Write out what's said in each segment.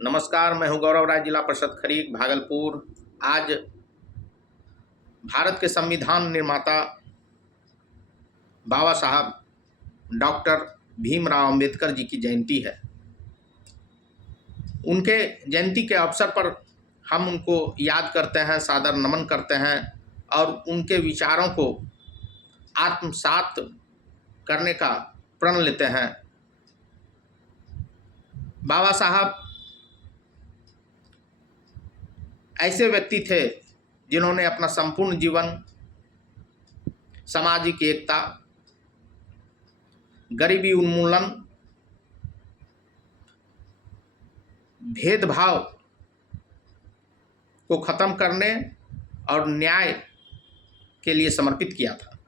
नमस्कार, मैं हूं गौरव राय, जिला परिषद खरीक, भागलपुर। आज भारत के संविधान निर्माता बाबा साहब डॉक्टर भीमराव अंबेडकर जी की जयंती है। उनके जयंती के अवसर पर हम उनको याद करते हैं, सादर नमन करते हैं और उनके विचारों को आत्मसात करने का प्रण लेते हैं। बाबा साहब ऐसे व्यक्ति थे जिन्होंने अपना संपूर्ण जीवन सामाजिक एकता, गरीबी उन्मूलन, भेदभाव को खत्म करने और न्याय के लिए समर्पित किया था।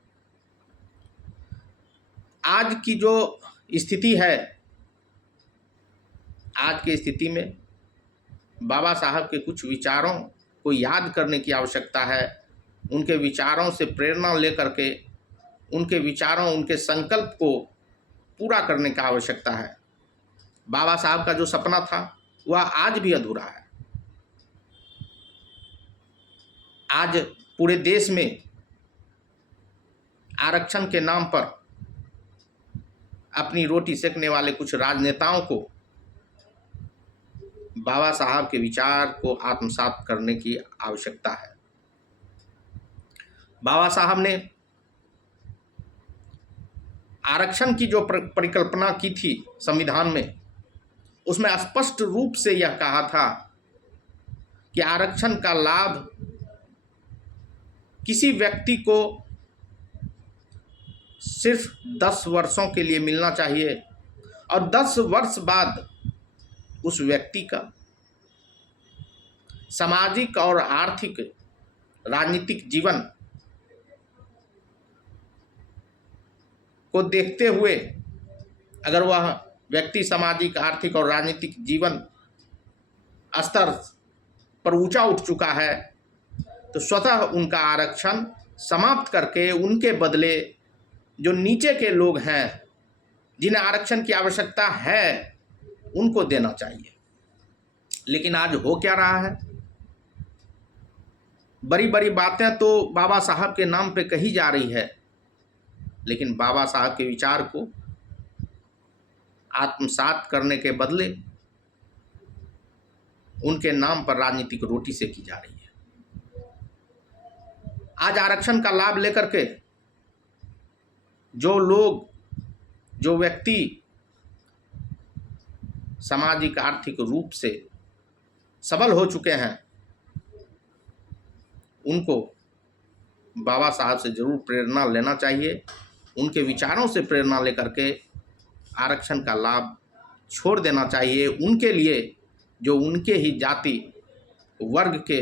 आज की जो स्थिति है, आज की स्थिति में बाबा साहब के कुछ विचारों को याद करने की आवश्यकता है। उनके विचारों से प्रेरणा लेकर के उनके विचारों, उनके संकल्प को पूरा करने का आवश्यकता है। बाबा साहब का जो सपना था वह आज भी अधूरा है। आज पूरे देश में आरक्षण के नाम पर अपनी रोटी सेकने वाले कुछ राजनेताओं को बाबा साहब के विचार को आत्मसात करने की आवश्यकता है। बाबा साहब ने आरक्षण की जो परिकल्पना की थी संविधान में, उसमें स्पष्ट रूप से यह कहा था कि आरक्षण का लाभ किसी व्यक्ति को सिर्फ 10 वर्षों के लिए मिलना चाहिए और 10 वर्ष बाद उस व्यक्ति का सामाजिक और आर्थिक राजनीतिक जीवन को देखते हुए, अगर वह व्यक्ति सामाजिक, आर्थिक और राजनीतिक जीवन स्तर पर ऊंचा उठ चुका है, तो स्वतः उनका आरक्षण समाप्त करके उनके बदले जो नीचे के लोग हैं, जिन्हें आरक्षण की आवश्यकता है, उनको देना चाहिए। लेकिन आज हो क्या रहा है? बड़ी बड़ी बातें तो बाबा साहब के नाम पे कही जा रही है, लेकिन बाबा साहब के विचार को आत्मसात करने के बदले उनके नाम पर राजनीतिक रोटी सेकी जा रही है। आज आरक्षण का लाभ लेकर के जो लोग, जो व्यक्ति सामाजिक आर्थिक रूप से सबल हो चुके हैं, उनको बाबा साहब से जरूर प्रेरणा लेना चाहिए। उनके विचारों से प्रेरणा लेकर के आरक्षण का लाभ छोड़ देना चाहिए उनके लिए, जो उनके ही जाति वर्ग के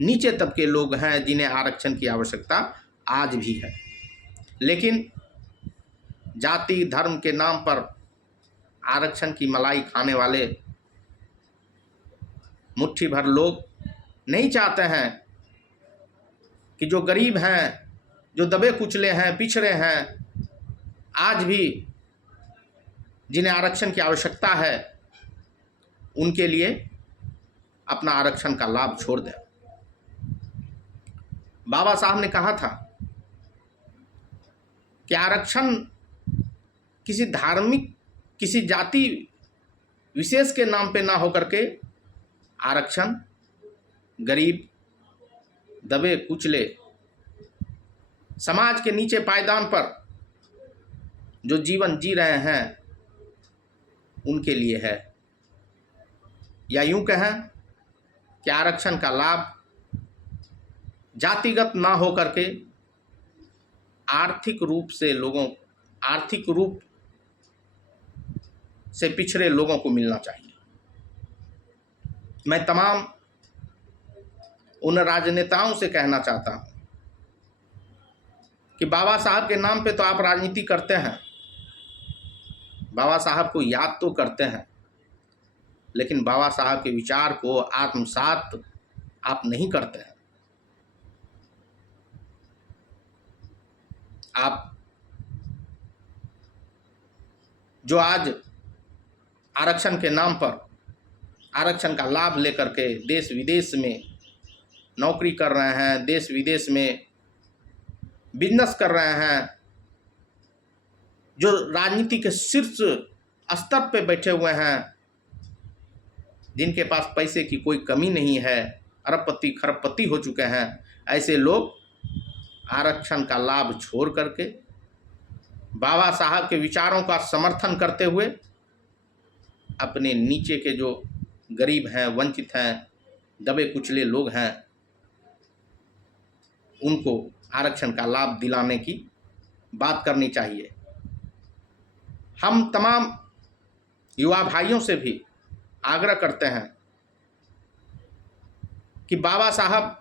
नीचे तबके लोग हैं, जिन्हें आरक्षण की आवश्यकता आज भी है। लेकिन जाति धर्म के नाम पर आरक्षण की मलाई खाने वाले मुट्ठी भर लोग नहीं चाहते हैं कि जो गरीब हैं, जो दबे कुचले हैं, पिछड़े हैं, आज भी जिन्हें आरक्षण की आवश्यकता है, उनके लिए अपना आरक्षण का लाभ छोड़ दें। बाबा साहब ने कहा था कि आरक्षण किसी धार्मिक, किसी जाति विशेष के नाम पे ना होकर के आरक्षण गरीब, दबे कुचले, समाज के नीचे पायदान पर जो जीवन जी रहे हैं, उनके लिए है। या यूं कहें कि आरक्षण का लाभ जातिगत ना होकर के आर्थिक रूप से लोगों, आर्थिक रूप से पिछड़े लोगों को मिलना चाहिए। मैं तमाम उन राजनेताओं से कहना चाहता हूं कि बाबा साहब के नाम पे तो आप राजनीति करते हैं, बाबा साहब को याद तो करते हैं, लेकिन बाबा साहब के विचार को आत्मसात आप नहीं करते हैं। आप जो आज आरक्षण के नाम पर आरक्षण का लाभ लेकर के देश विदेश में नौकरी कर रहे हैं, देश विदेश में बिजनेस कर रहे हैं, जो राजनीति के शीर्ष स्तर पे बैठे हुए हैं, जिनके पास पैसे की कोई कमी नहीं है, अरबपति खरबपति हो चुके हैं, ऐसे लोग आरक्षण का लाभ छोड़ करके बाबा साहब के विचारों का समर्थन करते हुए अपने नीचे के जो गरीब हैं, वंचित हैं, दबे कुचले लोग हैं, उनको आरक्षण का लाभ दिलाने की बात करनी चाहिए। हम तमाम युवा भाइयों से भी आग्रह करते हैं कि बाबा साहब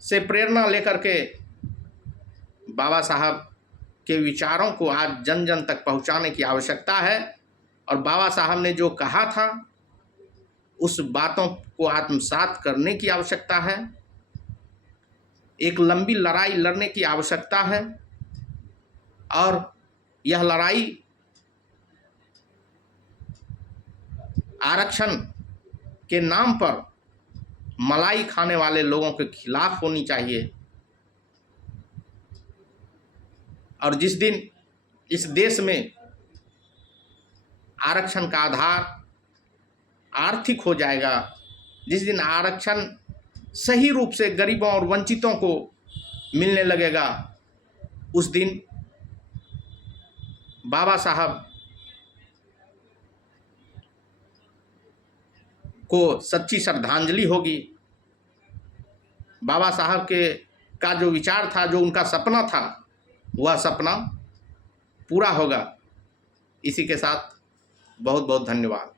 से प्रेरणा लेकर के बाबा साहब के विचारों को आज जन जन तक पहुंचाने की आवश्यकता है, और बाबा साहब ने जो कहा था उस बातों को आत्मसात करने की आवश्यकता है। एक लंबी लड़ाई लड़ने की आवश्यकता है, और यह लड़ाई आरक्षण के नाम पर मलाई खाने वाले लोगों के खिलाफ होनी चाहिए। और जिस दिन इस देश में आरक्षण का आधार आर्थिक हो जाएगा, जिस दिन आरक्षण सही रूप से गरीबों और वंचितों को मिलने लगेगा, उस दिन बाबा साहब को सच्ची श्रद्धांजलि होगी। बाबा साहब का जो विचार था, जो उनका सपना था, वह सपना पूरा होगा। इसी के साथ बहुत बहुत धन्यवाद।